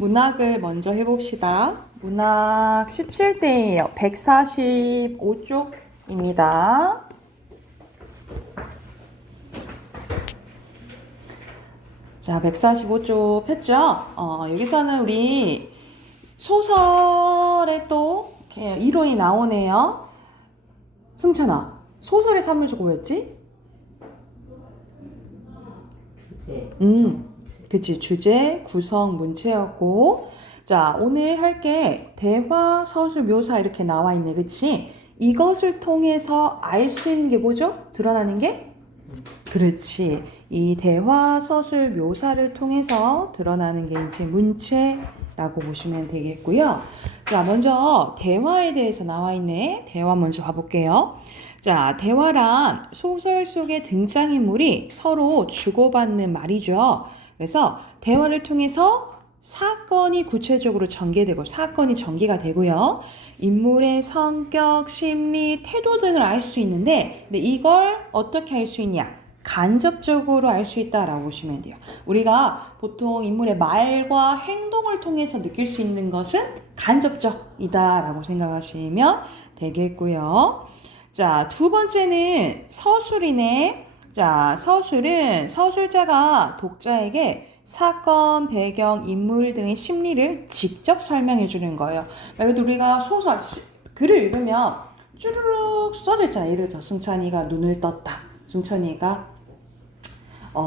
문학을 먼저 해봅시다. 문학 17대예요. 145쪽입니다. 자, 145쪽 폈죠? 여기서는 우리 소설에 또 이렇게 이론이 나오네요. 승찬아, 소설의 산문조가 뭐였지? 그치. 주제, 구성, 문체였고. 자, 오늘 할게 대화, 서술, 묘사 이렇게 나와 있네. 그치? 이것을 통해서 알 수 있는 게 뭐죠? 드러나는 게? 그렇지. 이 대화, 서술, 묘사를 통해서 드러나는 게 이제 문체라고 보시면 되겠고요. 자, 먼저 대화에 대해서 나와 있네. 대화 먼저 봐볼게요. 자, 대화란 소설 속의 등장인물이 서로 주고받는 말이죠. 그래서 대화를 통해서 사건이 구체적으로 전개되고 사건이 전개가 되고요. 인물의 성격, 심리, 태도 등을 알 수 있는데 근데 이걸 어떻게 알 수 있냐? 간접적으로 알 수 있다라고 보시면 돼요. 우리가 보통 인물의 말과 행동을 통해서 느낄 수 있는 것은 간접적이다라고 생각하시면 되겠고요. 자, 두 번째는 서술이네. 자, 서술은 서술자가 독자에게 사건, 배경, 인물 등의 심리를 직접 설명해 주는 거예요. 그래도 우리가 소설, 글을 읽으면 쭈르륵 써져 있잖아요. 예를 들어 승찬이가 눈을 떴다. 승찬이가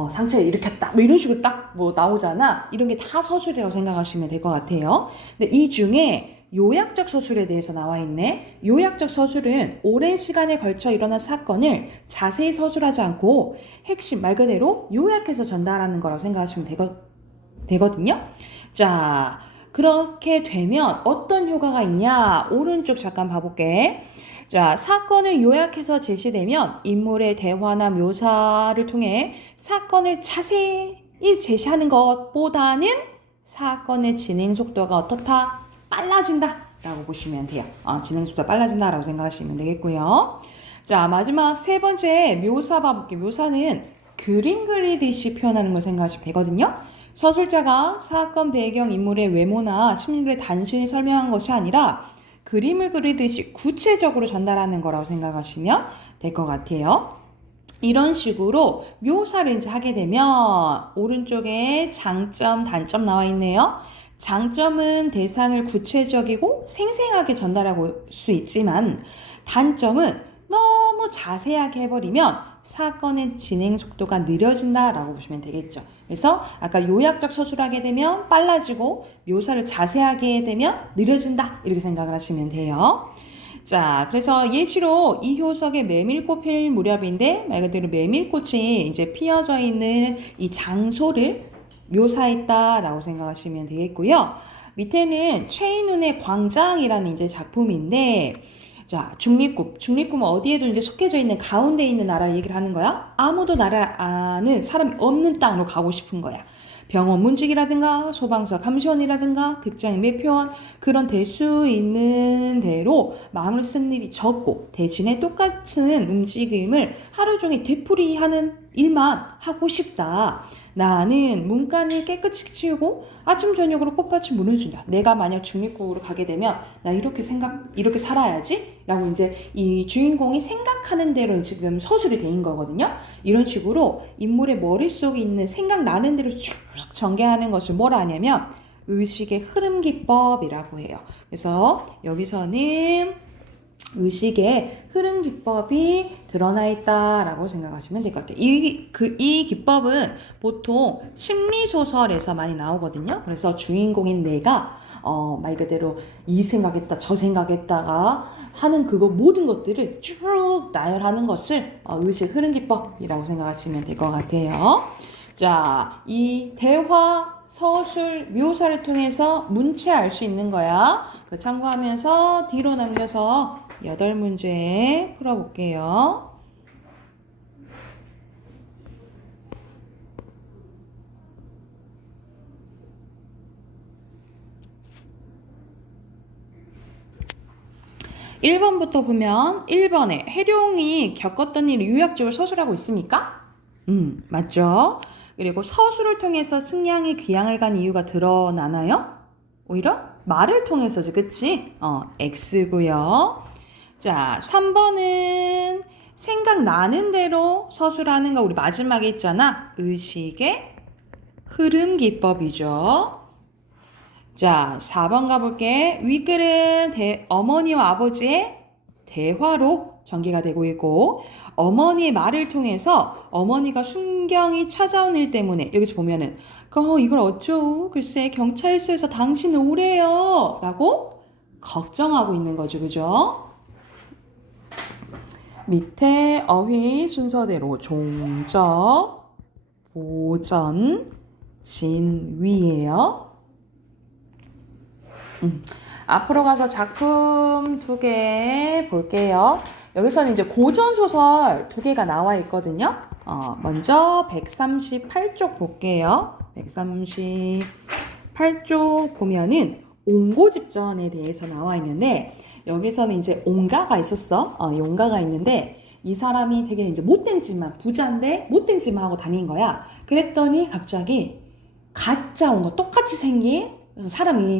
상체를 일으켰다. 뭐 이런 식으로 딱 뭐 나오잖아. 이런 게 다 서술이라고 생각하시면 될 것 같아요. 근데 이 중에 요약적 서술에 대해서 나와 있네. 요약적 서술은 오랜 시간에 걸쳐 일어난 사건을 자세히 서술하지 않고 핵심 말 그대로 요약해서 전달하는 거라고 생각하시면 되거든요. 자, 그렇게 되면 어떤 효과가 있냐? 오른쪽 잠깐 봐볼게. 자, 사건을 요약해서 제시되면 인물의 대화나 묘사를 통해 사건을 자세히 제시하는 것보다는 사건의 진행 속도가 어떻다? 빨라진다 라고 보시면 돼요. 진행 속도가 빨라진다 라고 생각하시면 되겠고요. 자, 마지막 세 번째 묘사 봐볼게요. 묘사는 그림 그리듯이 표현하는 걸 생각하시면 되거든요. 서술자가 사건 배경 인물의 외모나 심리를 단순히 설명한 것이 아니라 그림을 그리듯이 구체적으로 전달하는 거라고 생각하시면 될 것 같아요. 이런 식으로 묘사를 이제 하게 되면 오른쪽에 장점, 단점 나와 있네요. 장점은 대상을 구체적이고 생생하게 전달하고 수 있지만 단점은 너무 자세하게 해버리면 사건의 진행 속도가 느려진다라고 보시면 되겠죠. 그래서 아까 요약적 서술하게 되면 빨라지고 묘사를 자세하게 되면 느려진다 이렇게 생각을 하시면 돼요. 자, 그래서 예시로 이 효석에 메밀꽃 필 무렵인데 말 그대로 메밀꽃이 이제 피어져 있는 이 장소를 묘사했다라고 생각하시면 되겠고요. 밑에는 최인훈의 광장이라는 이제 작품인데, 자, 중립국은 어디에도 이제 속해져 있는 가운데 있는 나라를 얘기를 하는 거야. 아무도 나라는 사람이 없는 땅으로 가고 싶은 거야. 병원 문직이라든가 소방서 감시원이라든가 극장의 매표원 그런 될 수 있는 대로 마음을 쓴 일이 적고 대신에 똑같은 움직임을 하루 종일 되풀이하는 일만 하고 싶다. 나는 문간을 깨끗이 치우고 아침 저녁으로 꽃밭을 무너준다. 내가 만약 중립국으로 가게 되면 나 이렇게 살아야지 라고 이제 이 주인공이 생각하는 대로 지금 서술이 된 거거든요. 이런 식으로 인물의 머릿속에 있는 생각나는 대로 쭉 전개하는 것을 뭐라 하냐면 의식의 흐름 기법이라고 해요. 그래서 여기서는 의식의 흐름 기법이 드러나 있다라고 생각하시면 될 것 같아요. 이 기법은 보통 심리소설에서 많이 나오거든요. 그래서 주인공인 내가 말 그대로 이 생각했다 저 생각했다가 하는 그거 모든 것들을 쭉 나열하는 것을 의식 흐름 기법이라고 생각하시면 될 것 같아요. 자, 이 대화, 서술, 묘사를 통해서 문체 알 수 있는 거야. 그 참고하면서 뒤로 남겨서 8문제 풀어볼게요. (1번부터) 보면 1번에 해룡이 겪었던 일을 요약적으로 서술하고 있습니까? 맞죠? 그리고 서술을 통해서 승량이 귀양을 간 이유가 드러나나요? 오히려 말을 통해서지, 그치? X고요. 자, 3번은 생각나는 대로 서술하는 거 우리 마지막에 있잖아. 의식의 흐름 기법이죠. 자, 4번 가볼게. 윗글은 어머니와 아버지의 대화로 전개가 되고 있고, 어머니의 말을 통해서 어머니가 순경이 찾아온 일 때문에 여기서 보면은 이걸 어쩌우? 글쎄 경찰서에서 당신을 오래요 라고 걱정하고 있는 거죠. 그죠? 밑에 어휘 순서대로 종적, 보전, 진위예요. 앞으로 가서 작품 2개 볼게요. 여기서는 이제 고전소설 2개가 나와 있거든요. 먼저 138쪽 볼게요. 138쪽 보면은 옹고집전에 대해서 나와 있는데, 여기서는 이제 옹가가 있었어. 옹가가 있는데, 이 사람이 되게 이제 못된 짓만, 부자인데 못된 짓만 하고 다닌 거야. 그랬더니 갑자기 가짜 옹가, 똑같이 생긴 사람이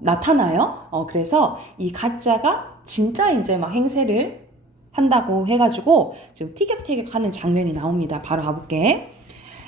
나타나요. 그래서 이 가짜가 진짜 이제 막 행세를 한다고 해가지고 지금 티격태격 하는 장면이 나옵니다. 바로 가볼게.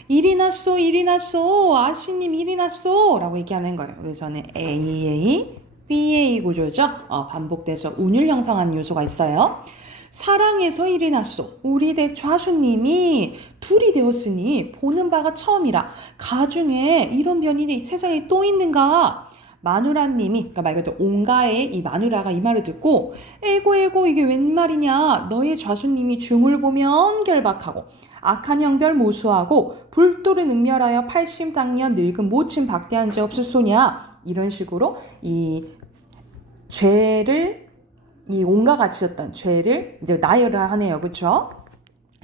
일이 났소, 일이 났소, 아씨님 일이 났소 라고 얘기하는 거예요. 여기서는 AA, BA 구조죠. 반복돼서 운율 형성하는 요소가 있어요. 사랑해서 일이 났소. 우리 댁 좌수님이 둘이 되었으니 보는 바가 처음이라. 가중에 이런 변인이 세상에 또 있는가? 마누라님이, 그러니까 말 그대로 옹가의 이 마누라가 이 말을 듣고, 에고 이게 웬 말이냐? 너의 좌수님이 중을 보면 결박하고 악한 형별 무수하고 불도를 능멸하여 팔심당년 늙은 모친 박대한 자 없을 소냐? 이런 식으로 이 죄를, 이 옹가가 지었던 죄를 이제 나열을 하네요. 그쵸?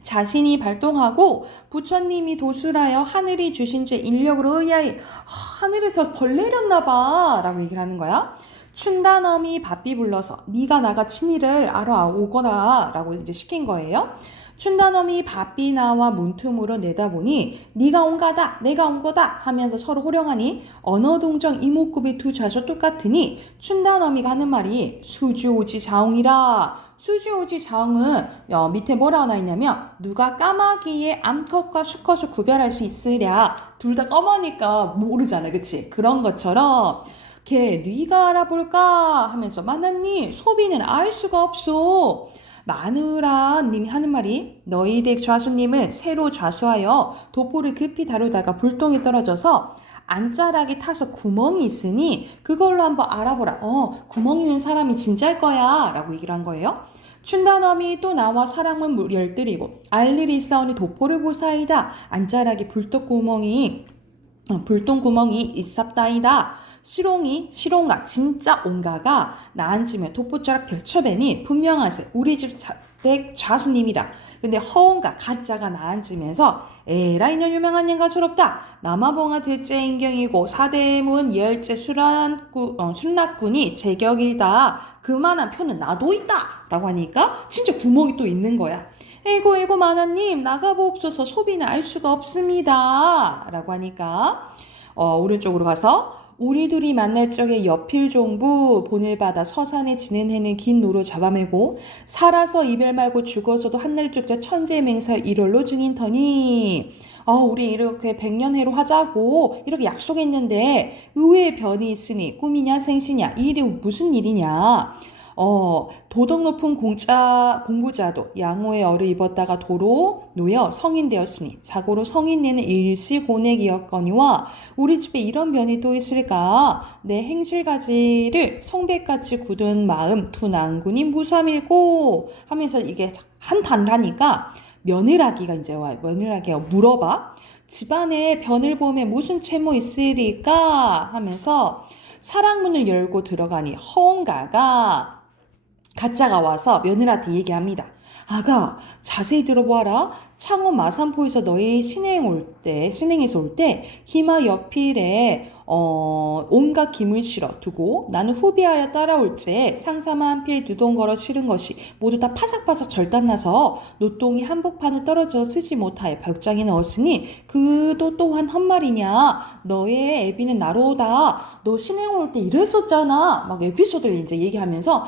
자신이 발동하고 부처님이 도술하여 하늘이 주신 제 인력으로 의하여 하늘에서 벌 내렸나봐 라고 얘기를 하는 거야. 춘다넘이 바삐 불러서 네가 나가 친일을 알아오거라 라고 이제 시킨 거예요. 춘다넘이 바삐 나와 문틈으로 내다보니 네가 온 가다 내가 온 거다 하면서 서로 호령하니 언어동정 이목구비 두 좌조 똑같으니 춘다넘이가 하는 말이 수주오지 자웅이라. 수주오지 자웅은 밑에 뭐라고 나있냐면 누가 까마귀의 암컷과 수컷을 구별할 수 있으랴. 둘 다 까마니까 모르잖아. 그치? 그런 것처럼 걔 네가 알아볼까 하면서 마나님 소비는 알 수가 없소. 마누라님이 하는 말이 너희 댁 좌수님은 새로 좌수하여 도포를 급히 다루다가 불똥이 떨어져서 안자락이 타서 구멍이 있으니 그걸로 한번 알아보라. 구멍 있는 사람이 진짜일 거야 라고 얘기를 한 거예요. 춘다넘이 또 나와 사랑을 열들이고 알 일이 있사오니 도포를 보사이다. 안자락이 불똥구멍이 있sap다이다. 시롱아 진짜 옹가가 나앉으면 돋보자락 펼쳐배니 분명하세 우리 집 댁 좌수님이라. 근데 허옹가 가짜가 나앉으면서 에라 이년 유명한 년가스럽다. 남아봉아 대째 인경이고 사대문 열째 순락군이 제격이다. 그만한 표는 나도 있다 라고 하니까 진짜 구멍이 또 있는 거야. 에고 마나님 나가보옵소서 소비는 알 수가 없습니다 라고 하니까 오른쪽으로 가서 우리 둘이 만날 적에 여필종부 본을 받아 서산에 지낸 해는 긴 노로 잡아매고 살아서 이별 말고 죽어서도 한날 죽자 천재 맹사 일월로 중인 터니 우리 이렇게 백년해로 하자고 이렇게 약속했는데 의외의 변이 있으니 꿈이냐 생시냐 이 일이 무슨 일이냐. 도덕 높은 공부자도 양호의 얼을 입었다가 도로 놓여 성인 되었으니 자고로 성인 내는 일시고내기였거니와 우리 집에 이런 변이 또 있을까. 내 행실가지를 송백같이 굳은 마음 두 난군이 무삼일고 하면서 이게 한탄을 하니까 며느라기가 이제 와요. 며느라기가 물어봐. 집안에 변을 보면 무슨 채모 있으리까 하면서 사랑문을 열고 들어가니 허옹가가 가짜가 와서 며느라한테 얘기합니다. 아가, 자세히 들어보아라. 창원 마산포에서 너희 신행에서 올 때 기마 옆일에 온갖 김을 실어 두고 나는 후비하여 따라올 때 상사만 필 두동 걸어 실은 것이 모두 다 파삭파삭 절단나서 노똥이 한복판을 떨어져 쓰지 못하여 벽장에 넣었으니 그도 또한 헛말이냐. 너의 애비는 나로다. 너 신행 올 때 이랬었잖아. 막 에피소드를 이제 얘기하면서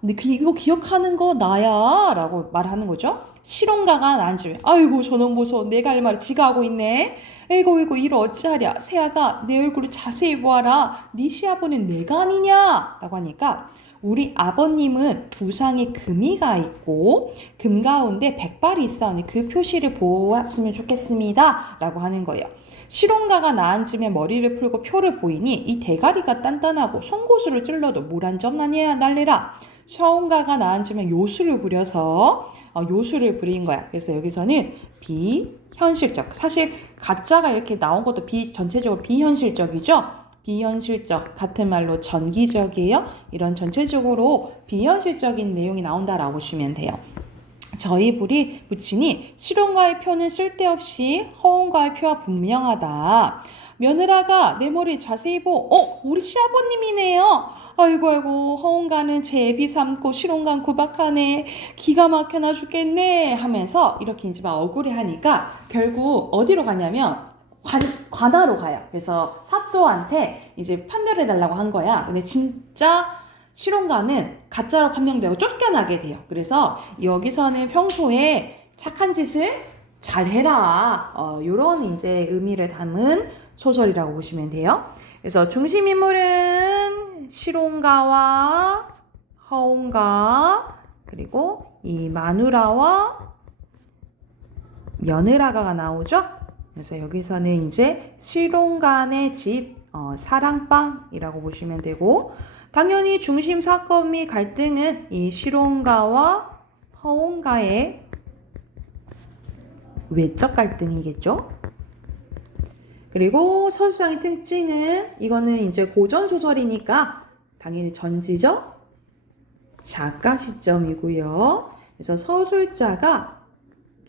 근데 이거 기억하는 거 나야 라고 말하는 거죠. 실혼가가 난 집에 아이고 저놈 보소 내가 할 말을 지가 하고 있네. 에이고 이를 어찌하랴. 새아가 내 얼굴을 자세히 보아라. 네 시아버는 내가 아니냐 라고 하니까 우리 아버님은 두 상에 금이가 있고 금 가운데 백발이 있사오니 그 표시를 보았으면 좋겠습니다 라고 하는 거예요. 실혼가가 나앉으며 머리를 풀고 표를 보이니 이 대가리가 단단하고 송곳으로 찔러도 물 한 점 날래라. 처음가가 나앉으면 요술을 부려서 요술을 부린 거야. 그래서 여기서는 비현실적. 사실 가짜가 이렇게 나온 것도 전체적으로 비현실적이죠. 비현실적 같은 말로 전기적이에요. 이런 전체적으로 비현실적인 내용이 나온다라고 보시면 돼요. 저희 불이 붙이니 실혼가의 표는 쓸데없이 허혼가의 표와 분명하다. 며느라가 내 머리 자세히 우리 시아버님이네요. 아이고 허혼가는 제 애비 삼고 실혼간 구박하네. 기가 막혀나 죽겠네 하면서 이렇게 이제 막 억울해하니까 결국 어디로 가냐면 관하로 가요. 그래서 사또한테 이제 판별해달라고 한 거야. 근데 진짜 실혼가는 가짜로 판명되고 쫓겨나게 돼요. 그래서 여기서는 평소에 착한 짓을 잘해라. 요런 이제 의미를 담은 소설이라고 보시면 돼요. 그래서 중심 인물은 실혼가와 허혼가 그리고 이 마누라와 며느라가가 나오죠. 그래서 여기서는 이제 실혼간의 집 사랑방이라고 보시면 되고 당연히 중심 사건 및 갈등은 이 실혼가와 허혼가의 외적 갈등이겠죠. 그리고 서술상의 특징은 이거는 이제 고전 소설이니까 당연히 전지적 작가 시점이고요. 그래서 서술자가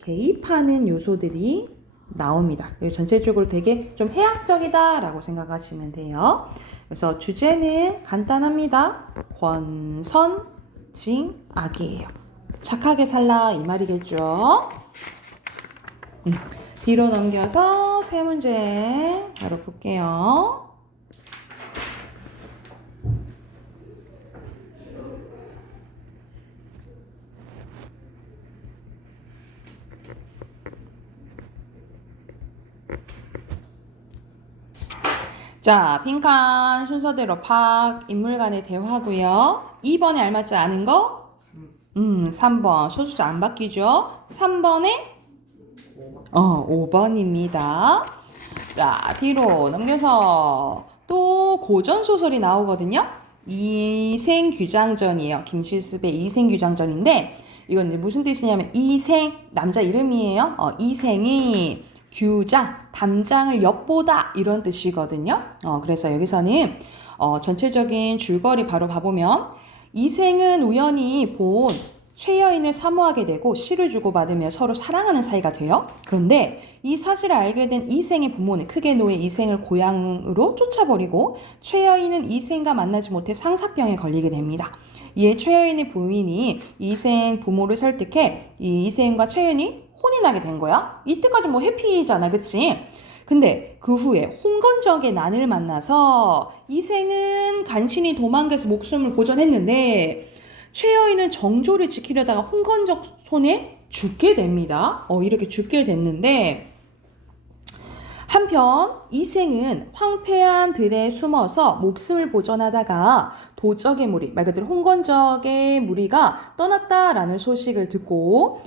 개입하는 요소들이 나옵니다. 그리고 전체적으로 되게 좀 해학적이다라고 생각하시면 돼요. 그래서 주제는 간단합니다. 권선징악이에요. 착하게 살라 이 말이겠죠. 뒤로 넘겨서 세 문제 바로 볼게요. 자, 빈칸 순서대로 인물 간의 대화고요. 2번에 알맞지 않은 거? 3번. 소수자 안 바뀌죠? 3번에 5번입니다. 자, 뒤로 넘겨서 또 고전 소설이 나오거든요. 이생규장전이에요. 김실습의 이생규장전인데 이건 이제 무슨 뜻이냐면 이생 남자 이름이에요. 이생이 규장 담장을 엿보다 이런 뜻이거든요. 그래서 여기서는 전체적인 줄거리 바로 봐보면 이생은 우연히 본 최여인을 사모하게 되고 시를 주고받으며 서로 사랑하는 사이가 돼요. 그런데 이 사실을 알게 된 이생의 부모는 크게 노해 이생을 고향으로 쫓아버리고 최여인은 이생과 만나지 못해 상사병에 걸리게 됩니다. 이에 최여인의 부인이 이생 부모를 설득해 이 이생과 최여인이 혼이 나게 된 거야. 이때까지 뭐 해피잖아, 그치? 근데 그 후에 홍건적의 난을 만나서 이생은 간신히 도망가서 목숨을 보전했는데 최여인은 정조를 지키려다가 홍건적 손에 죽게 됩니다. 이렇게 죽게 됐는데 한편 이생은 황폐한 들에 숨어서 목숨을 보전하다가 도적의 무리, 말 그대로 홍건적의 무리가 떠났다라는 소식을 듣고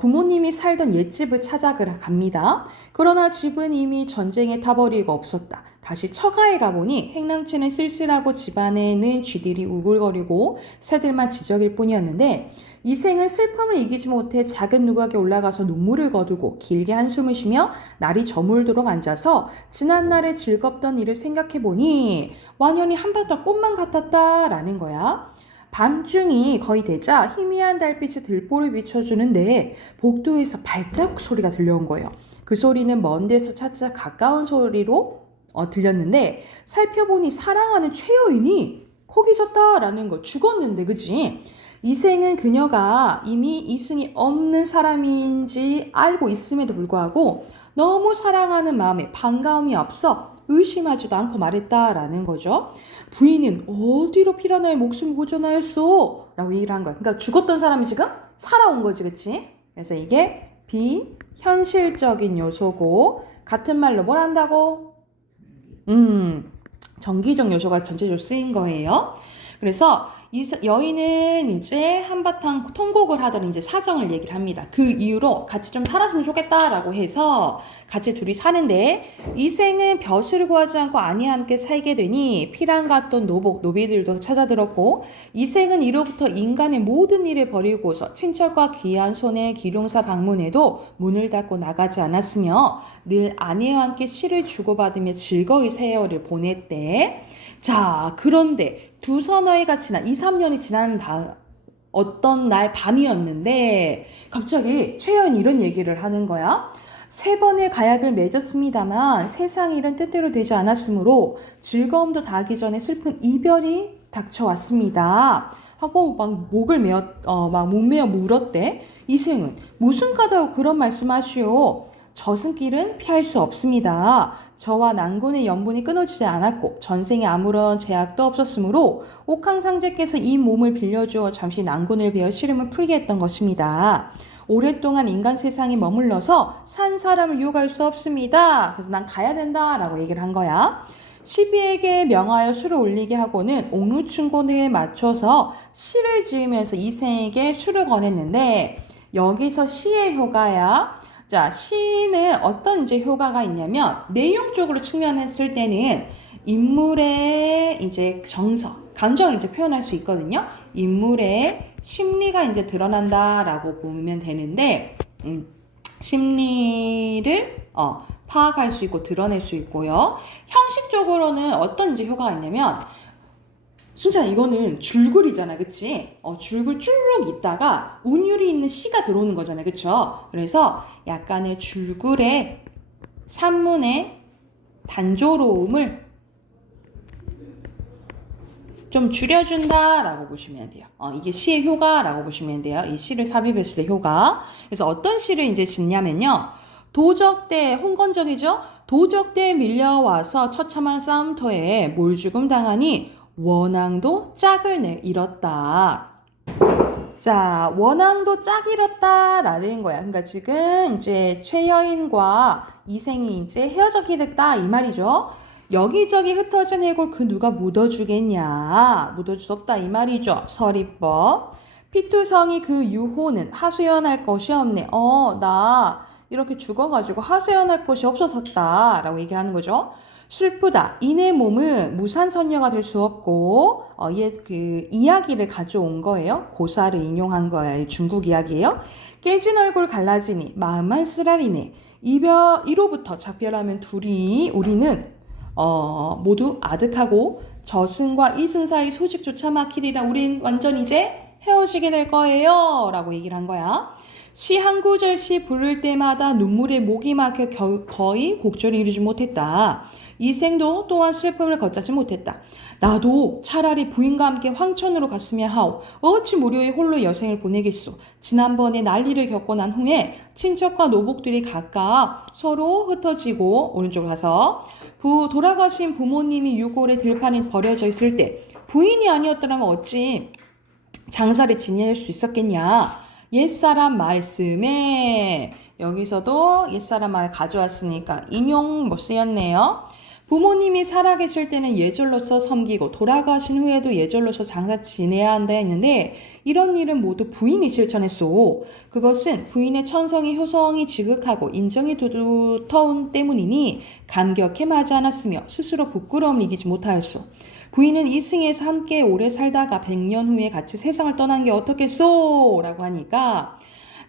부모님이 살던 옛집을 찾아갑니다. 그러나 집은 이미 전쟁에 타버리고 없었다. 다시 처가에 가보니 행랑채는 쓸쓸하고 집안에는 쥐들이 우글거리고 새들만 지저일 뿐이었는데 이생은 슬픔을 이기지 못해 작은 누각에 올라가서 눈물을 거두고 길게 한숨을 쉬며 날이 저물도록 앉아서 지난날의 즐겁던 일을 생각해보니 완연히 한바탕 꿈만 같았다라는 거야. 밤중이 거의 되자 희미한 달빛이 들보를 비춰주는데 복도에서 발자국 소리가 들려온 거예요. 그 소리는 먼 데서 차차 가까운 소리로 들렸는데 살펴보니 사랑하는 최여인이 거기 있었다라는 거. 죽었는데 그치? 이생은 그녀가 이미 이승이 없는 사람인지 알고 있음에도 불구하고 너무 사랑하는 마음에 반가움이 앞서 의심하지도 않고 말했다라는 거죠. 부인은 어디로 피라나의 목숨을 구조하였소? 라고 얘기를 한 거야. 그러니까 죽었던 사람이 지금 살아온 거지, 그치? 그래서 이게 비현실적인 요소고 같은 말로 뭘 한다고? 정기적 요소가 전체적으로 쓰인 거예요. 그래서 이 여인은 이제 한바탕 통곡을 하더니 이제 사정을 얘기를 합니다. 그 이후로 같이 좀 살았으면 좋겠다라고 해서 같이 둘이 사는데 이생은 벼슬을 구하지 않고 아내와 함께 살게 되니 피랑 같던 노비들도 찾아들었고 이생은 이로부터 인간의 모든 일을 버리고서 친척과 귀한 손의 기룡사 방문에도 문을 닫고 나가지 않았으며 늘 아내와 함께 시를 주고받으며 즐거이 세월을 보냈대. 자, 그런데 두 서너이가 지난 2, 3년이 지난 어떤 날 밤이었는데 갑자기 최여인이 이런 얘기를 하는 거야. 3번의 가약을 맺었습니다만 세상 일은 뜻대로 되지 않았으므로 즐거움도 닿기 전에 슬픈 이별이 닥쳐왔습니다. 하고 막 목메어 물었대. 이생은 무슨 까닭으로 그런 말씀하시오? 저승길은 피할 수 없습니다. 저와 난군의 연분이 끊어지지 않았고 전생에 아무런 제약도 없었으므로 옥황상제께서 이 몸을 빌려주어 잠시 난군을 베어 시름을 풀게 했던 것입니다. 오랫동안 인간 세상에 머물러서 산 사람을 유혹할 수 없습니다. 그래서 난 가야 된다라고 얘기를 한 거야. 시비에게 명하여 술을 올리게 하고는 옥루충고에 맞춰서 시를 지으면서 이생에게 술을 권했는데 여기서 시의 효과야. 자, 시는 어떤 이제 효과가 있냐면 내용적으로 측면했을 때는 인물의 이제 정서, 감정을 이제 표현할 수 있거든요. 인물의 심리가 이제 드러난다라고 보면 되는데, 심리를 파악할 수 있고 드러낼 수 있고요. 형식적으로는 어떤 이제 효과가 있냐면 순찬 이거는 줄글이잖아, 그치? 줄글 쭈룩 있다가 운율이 있는 시가 들어오는 거잖아, 그쵸? 그래서 약간의 줄글의 산문의 단조로움을 좀 줄여준다라고 보시면 돼요. 이게 시의 효과라고 보시면 돼요. 이 시를 삽입했을 때 효과. 그래서 어떤 시를 이제 짓냐면요. 도적대, 홍건적이죠? 도적대에 밀려와서 처참한 싸움터에 몰죽음 당하니 원앙도 짝을 잃었다. 자, 원앙도 짝 잃었다라는 거야. 그러니까 지금 이제 최여인과 이생이 이제 헤어지게 됐다 이 말이죠. 여기저기 흩어진 해골 그 누가 묻어주겠냐. 묻어줄 수 없다 이 말이죠. 서리법. 피투성이 그 유호는 하소연할 것이 없네. 나 이렇게 죽어가지고 하소연할 것이 없어졌다 라고 얘기를 하는 거죠. 슬프다. 이내 몸은 무산선녀가 될 수 없고 그 이야기를 가져온 거예요. 고사를 인용한 거예요. 중국 이야기예요. 깨진 얼굴 갈라지니 마음만 쓰라리네. 이로부터 작별하면 우리는 모두 아득하고 저승과 이승 사이 소식조차 막히리라. 우린 완전 이제 헤어지게 될 거예요 라고 얘기를 한 거야. 시 한 구절씩 부를 때마다 눈물에 목이 막혀 거의 곡절을 이루지 못했다. 이생도 또한 슬픔을 걷잡지 못했다. 나도 차라리 부인과 함께 황천으로 갔으면 하오. 어찌 무료의 홀로 여생을 보내겠소. 지난번에 난리를 겪고 난 후에 친척과 노복들이 각각 서로 흩어지고 오른쪽으로 가서 돌아가신 부모님이 유골의 들판에 버려져 있을 때 부인이 아니었더라면 어찌 장사를 지낼 수 있었겠냐. 옛사람 말씀에 여기서도 옛사람 말을 가져왔으니까 인용 쓰였네요. 부모님이 살아계실 때는 예절로서 섬기고 돌아가신 후에도 예절로서 장사 지내야 한다 했는데 이런 일은 모두 부인이 실천했소. 그것은 부인의 천성이 효성이 지극하고 인정이 두터운 때문이니 감격해 마지 않았으며 스스로 부끄러움을 이기지 못하였소. 부인은 이승에서 함께 오래 살다가 100년 후에 같이 세상을 떠난 게 어떻겠소? 라고 하니까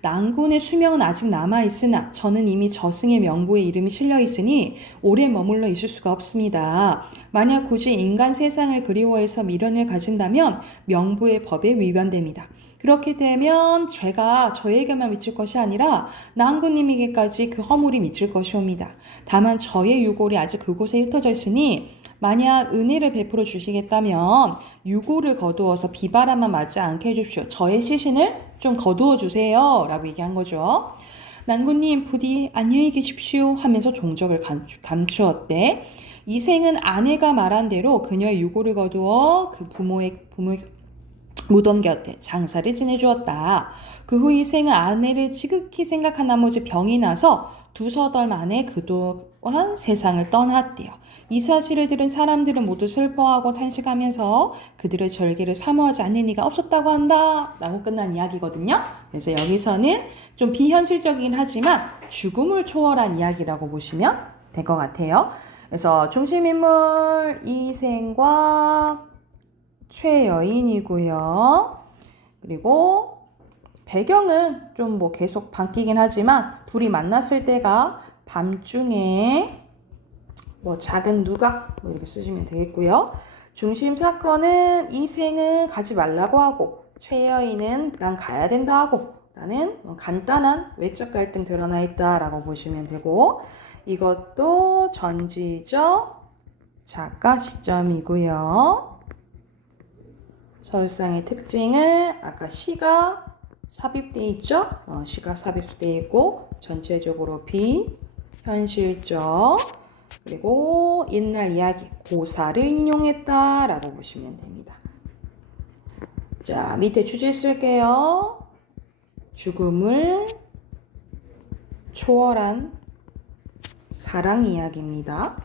난군의 수명은 아직 남아있으나 저는 이미 저승의 명부에 이름이 실려있으니 오래 머물러 있을 수가 없습니다. 만약 굳이 인간 세상을 그리워해서 미련을 가진다면 명부의 법에 위반됩니다. 그렇게 되면 죄가 저에게만 미칠 것이 아니라 난군님에게까지 그 허물이 미칠 것이옵니다. 다만 저의 유골이 아직 그곳에 흩어져 있으니 만약 은혜를 베풀어 주시겠다면 유골을 거두어서 비바람만 맞지 않게 해주십시오. 저의 시신을 좀 거두어 주세요 라고 얘기한 거죠. 난군님 부디 안녕히 계십시오 하면서 종적을 감추었대. 이생은 아내가 말한 대로 그녀의 유골을 거두어 그 부모의 무덤 곁에 장사를 지내주었다. 그 후 이생은 아내를 지극히 생각한 나머지 병이 나서 2-3달 만에 그동안 세상을 떠났대요. 이 사실을 들은 사람들은 모두 슬퍼하고 탄식하면서 그들의 절개를 사모하지 않는 이가 없었다고 한다 라고 끝난 이야기거든요. 그래서 여기서는 좀 비현실적이긴 하지만 죽음을 초월한 이야기라고 보시면 될 것 같아요. 그래서 중심인물 이생과 최여인이고요. 그리고 배경은 좀 뭐 계속 바뀌긴 하지만 둘이 만났을 때가 밤중에 뭐 작은 누각 뭐 이렇게 쓰시면 되겠고요. 중심 사건은 이생은 가지 말라고 하고 최여인은 난 가야 된다 하고 라는 간단한 외적 갈등 드러나 있다라고 보시면 되고 이것도 전지적 작가 시점이고요. 서울상의 특징은 아까 시가 삽입되어 있죠? 시가 삽입되어 있고 전체적으로 비현실적 그리고 옛날 이야기 고사를 인용했다라고 보시면 됩니다. 자, 밑에 주제 쓸게요. 죽음을 초월한 사랑 이야기입니다.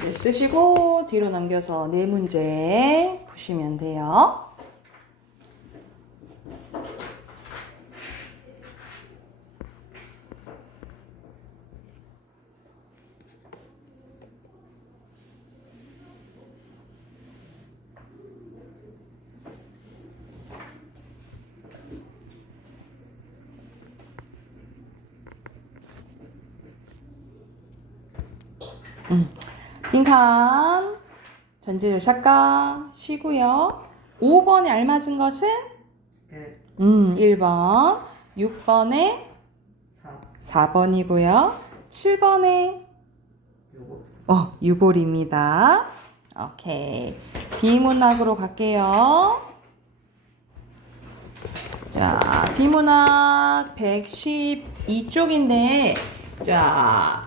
주제 쓰시고 뒤로 넘겨서 네 문제 푸시면 돼요. 빈칸 전지적 작가 시고요. 5번에 알맞은 것은 1번 6번에 4번이고요. 7번에 유골입니다. 오케이. 비문학으로 갈게요. 자, 비문학 112쪽인데 자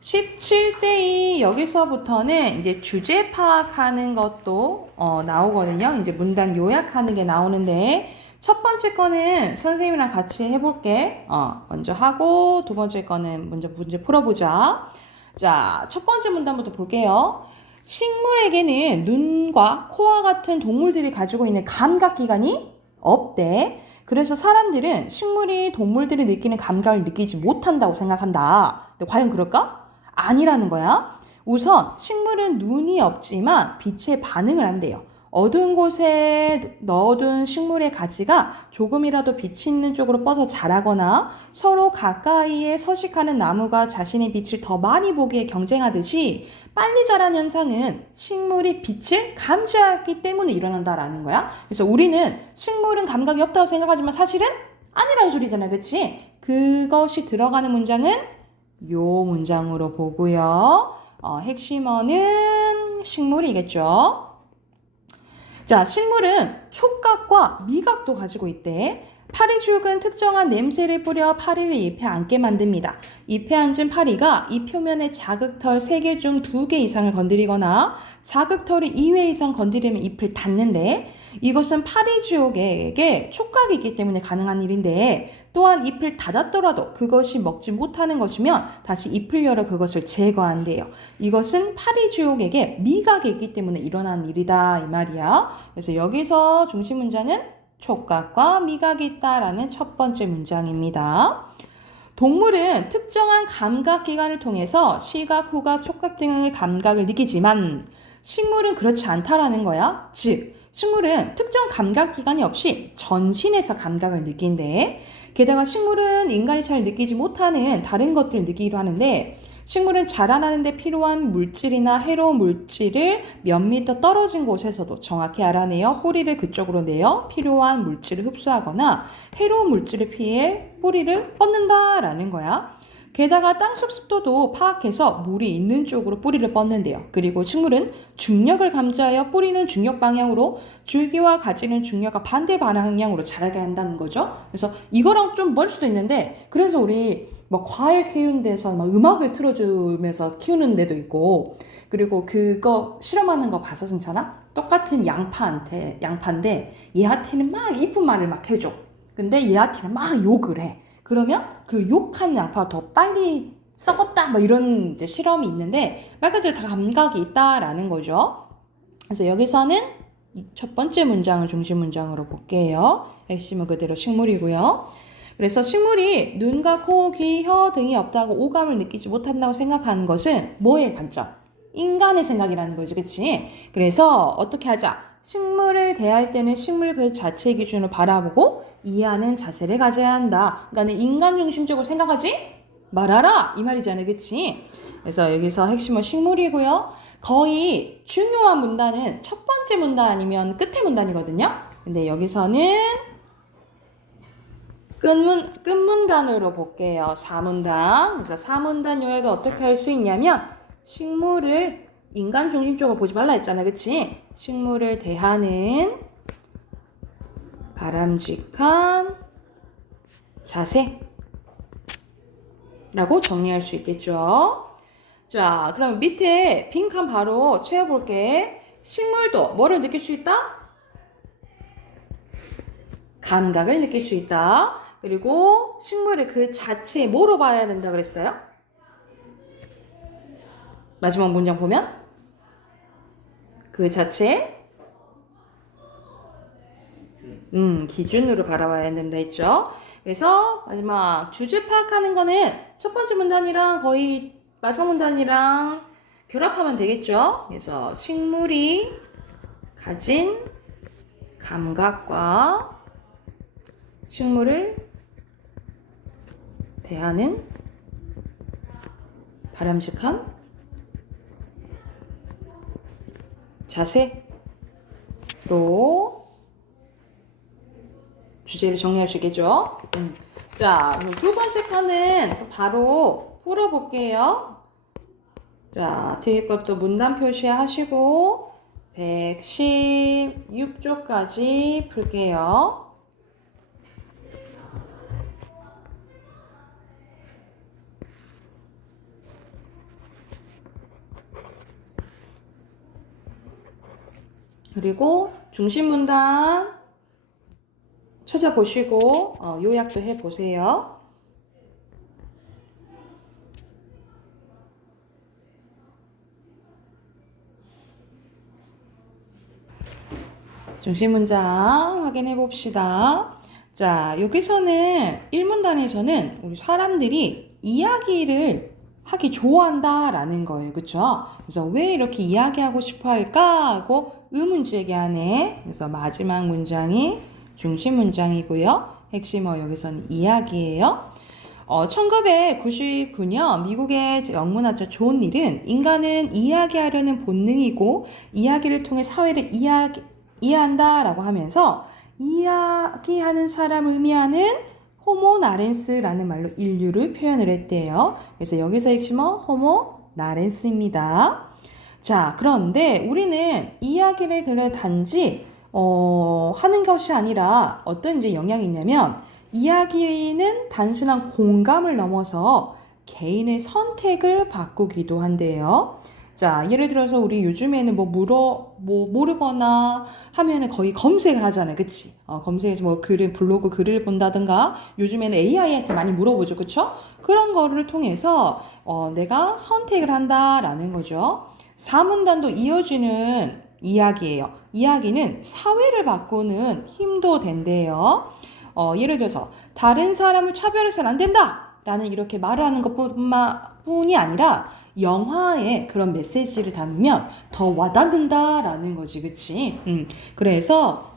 17대2 여기서부터는 이제 주제 파악하는 것도 나오거든요. 이제 문단 요약하는 게 나오는데 첫 번째 거는 선생님이랑 같이 해볼게. 먼저 하고 두 번째 거는 먼저 문제 풀어보자. 자, 첫 번째 문단부터 볼게요. 식물에게는 눈과 코와 같은 동물들이 가지고 있는 감각기관이 없대. 그래서 사람들은 식물이 동물들이 느끼는 감각을 느끼지 못한다고 생각한다. 근데 과연 그럴까? 아니라는 거야. 우선 식물은 눈이 없지만 빛에 반응을 한대요. 어두운 곳에 넣어둔 식물의 가지가 조금이라도 빛이 있는 쪽으로 뻗어 자라거나 서로 가까이에 서식하는 나무가 자신의 빛을 더 많이 보기에 경쟁하듯이 빨리 자란 현상은 식물이 빛을 감지하기 때문에 일어난다라는 거야. 그래서 우리는 식물은 감각이 없다고 생각하지만 사실은 아니라는 소리잖아. 그치? 그것이 들어가는 문장은 요 문장으로 보고요. 핵심어는 식물이겠죠. 자, 식물은 촉각과 미각도 가지고 있대. 파리죽은 특정한 냄새를 뿌려 파리를 잎에 앉게 만듭니다. 잎에 앉은 파리가 잎 표면의 자극털 3개 중 2개 이상을 건드리거나 자극털이 2회 이상 건드리면 잎을 닫는데 이것은 파리지옥에게 촉각이 있기 때문에 가능한 일인데 또한 잎을 닫았더라도 그것이 먹지 못하는 것이면 다시 잎을 열어 그것을 제거한대요. 이것은 파리지옥에게 미각이 있기 때문에 일어난 일이다 이 말이야. 그래서 여기서 중심 문장은 촉각과 미각이 있다라는 첫 번째 문장입니다. 동물은 특정한 감각기관을 통해서 시각, 후각, 촉각 등의 감각을 느끼지만 식물은 그렇지 않다라는 거야. 즉 식물은 특정 감각 기관이 없이 전신에서 감각을 느낀대. 게다가 식물은 인간이 잘 느끼지 못하는 다른 것들을 느끼기도 하는데 식물은 자라나는 데 필요한 물질이나 해로운 물질을 몇 미터 떨어진 곳에서도 정확히 알아내어 뿌리를 그쪽으로 내어 필요한 물질을 흡수하거나 해로운 물질을 피해 뿌리를 뻗는다라는 거야. 게다가 땅속 습도도 파악해서 물이 있는 쪽으로 뿌리를 뻗는데요. 그리고 식물은 중력을 감지하여 뿌리는 중력 방향으로 줄기와 가지는 중력과 반대 방향으로 자라게 한다는 거죠. 그래서 이거랑 좀 멀 수도 있는데 그래서 우리 뭐 과일 키우는 데서 막 음악을 틀어주면서 키우는 데도 있고 그리고 그거 실험하는 거 봐서 괜찮아? 똑같은 양파인데 얘한테는 막 이쁜 말을 막 해줘. 근데 얘한테는 막 욕을 해. 그러면 그 욕한 양파가 더 빨리 썩었다 뭐 이런 이제 실험이 있는데 말 그대로 다 감각이 있다라는 거죠. 그래서 여기서는 첫 번째 문장을 중심 문장으로 볼게요. 핵심은 그대로 식물이고요. 그래서 식물이 눈과 코, 귀, 혀 등이 없다고 오감을 느끼지 못한다고 생각하는 것은 뭐의 관점? 인간의 생각이라는 거지, 그치? 그래서 어떻게 하자? 식물을 대할 때는 식물 그 자체의 기준으로 바라보고 이해하는 자세를 가져야 한다. 그러니까 인간 중심적으로 생각하지 말아라 이 말이잖아요, 그치? 그래서 여기서 핵심은 식물이고요. 거의 중요한 문단은 첫 번째 문단 아니면 끝의 문단이거든요. 근데 여기서는 끝문단으로 볼게요. 4문단. 그래서 4문단 요약을 어떻게 할 수 있냐면 식물을 인간 중심적으로 보지 말라 했잖아, 그치? 식물을 대하는 바람직한 자세라고 정리할 수 있겠죠. 자, 그럼 밑에 빈 칸 바로 채워볼게. 식물도 뭐를 느낄 수 있다? 감각을 느낄 수 있다. 그리고 식물을 그 자체에 뭐로 봐야 된다 그랬어요? 마지막 문장 보면 그 자체에 기준으로 바라봐야 된다 했죠. 그래서 마지막 주제 파악하는 거는 첫 번째 문단이랑 거의 마지막 문단이랑 결합하면 되겠죠. 그래서 식물이 가진 감각과 식물을 대하는 바람직한 자세로 주제를 정리할 수 있겠죠. 자, 그럼 두 번째 칸은 또 바로 풀어볼게요. 자, 뒤에 것도 문단 표시하시고 116쪽까지 풀게요. 그리고 중심 문단 찾아보시고 요약도 해보세요. 중심 문장 확인해 봅시다. 자, 여기서는 1문단에서는 우리 사람들이 이야기를 하기 좋아한다라는 거예요. 그쵸? 그래서 왜 이렇게 이야기하고 싶어 할까? 하고 의문제기하네. 그래서 마지막 문장이 중심 문장이고요. 핵심어 여기서는 이야기예요. 1999년 미국의 영문학자 존 닐은 인간은 이야기하려는 본능이고 이야기를 통해 사회를 이해한다라고 하면서 이야기하는 사람을 의미하는 호모 나렌스라는 말로 인류를 표현을 했대요. 그래서 여기서 핵심어 호모 나렌스입니다. 자, 그런데 우리는 이야기를 그래 단지 하는 것이 아니라 어떤 이제 영향이 있냐면 이야기는 단순한 공감을 넘어서 개인의 선택을 바꾸기도 한대요. 자, 예를 들어서 우리 요즘에는 모르거나 하면은 거의 검색을 하잖아요. 그치? 검색해서 뭐 블로그 글을 본다든가 요즘에는 AI한테 많이 물어보죠. 그쵸? 그런 거를 통해서 내가 선택을 한다라는 거죠. 4문단도 이어지는 이야기예요. 이야기는 사회를 바꾸는 힘도 된대요. 예를 들어서 다른 사람을 차별해서는 안 된다 라는 이렇게 말을 하는 것뿐이 아니라 영화에 그런 메시지를 담으면 더 와닿는다라는 거지, 그치? 그래서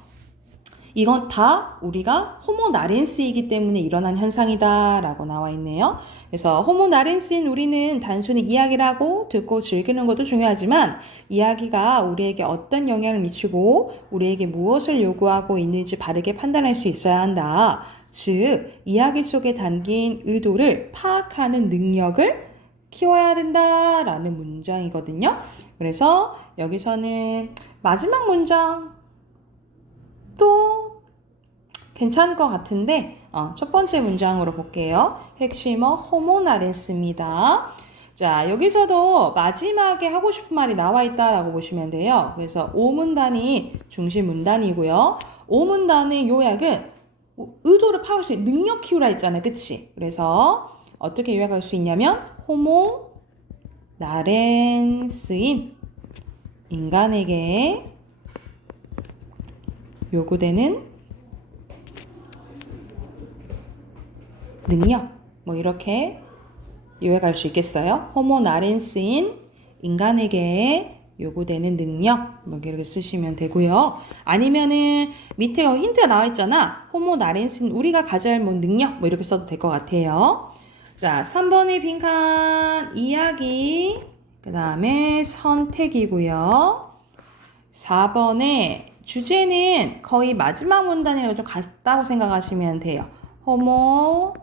이건 다 우리가 호모 나렌스이기 때문에 일어난 현상이다라고 나와 있네요. 그래서 호모 나렌스인 우리는 단순히 이야기를 하고 듣고 즐기는 것도 중요하지만 이야기가 우리에게 어떤 영향을 미치고 우리에게 무엇을 요구하고 있는지 바르게 판단할 수 있어야 한다. 즉, 이야기 속에 담긴 의도를 파악하는 능력을 키워야 된다라는 문장이거든요. 그래서 여기서는 마지막 문장 또 괜찮을 것 같은데 첫 번째 문장으로 볼게요. 핵심어 호모 나렌스입니다. 자, 여기서도 마지막에 하고 싶은 말이 나와 있다라고 보시면 돼요. 그래서 5문단이 중심 문단이고요. 5문단의 요약은 의도를 파악할 수 있는 능력 키우라 했잖아요. 그치? 그래서 어떻게 요약할 수 있냐면 호모 나렌스인 인간에게 요구되는 능력 뭐 이렇게 요약할 수 있겠어요? 호모 나렌스인 인간에게 요구되는 능력 뭐 이렇게 쓰시면 되고요. 아니면은 밑에 힌트가 나와 있잖아. 호모 나렌스인 우리가 가져야 할 뭐 능력 뭐 이렇게 써도 될 것 같아요. 자, 3번의 빈칸 이야기 그 다음에 선택이고요. 4번에 주제는 거의 마지막 문단이랑 좀 같다고 생각하시면 돼요. 호모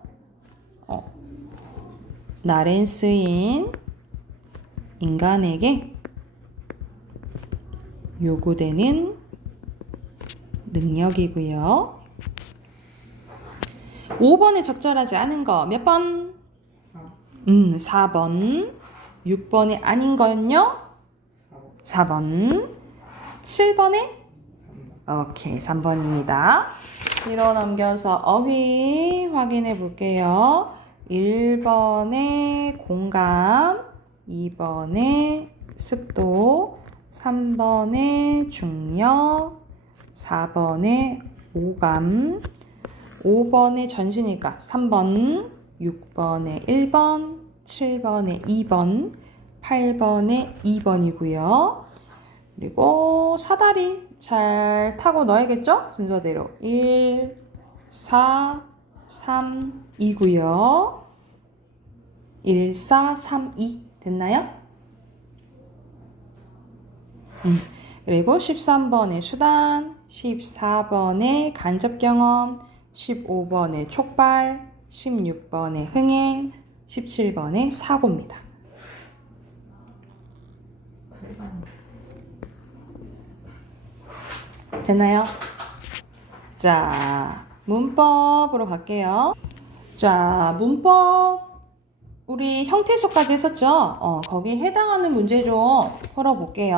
나렌스인 인간에게 요구되는 능력이고요. 5번에 적절하지 않은 거 몇 번? 4번. 6번에 아닌 건요? 4번. 7번에? 오케이, 3번입니다. 뒤로 넘겨서 어휘 확인해 볼게요. 1번에 공감, 2번에 습도, 3번에 중력, 4번에 오감, 5번에 전시니까 3번, 6번에 1번, 7번에 2번, 8번에 2번이고요. 그리고 사다리 잘 타고 넣어야겠죠? 순서대로 1, 4, 3, 2고요. 1, 4, 3, 2 됐나요? 그리고 13번의 수단, 14번의 간접 경험, 15번의 촉발, 16번의 흥행, 17번의 사고입니다. 됐나요? 자, 문법으로 갈게요. 자, 문법 우리 형태소까지 했었죠? 거기에 해당하는 문제 좀 풀어볼게요.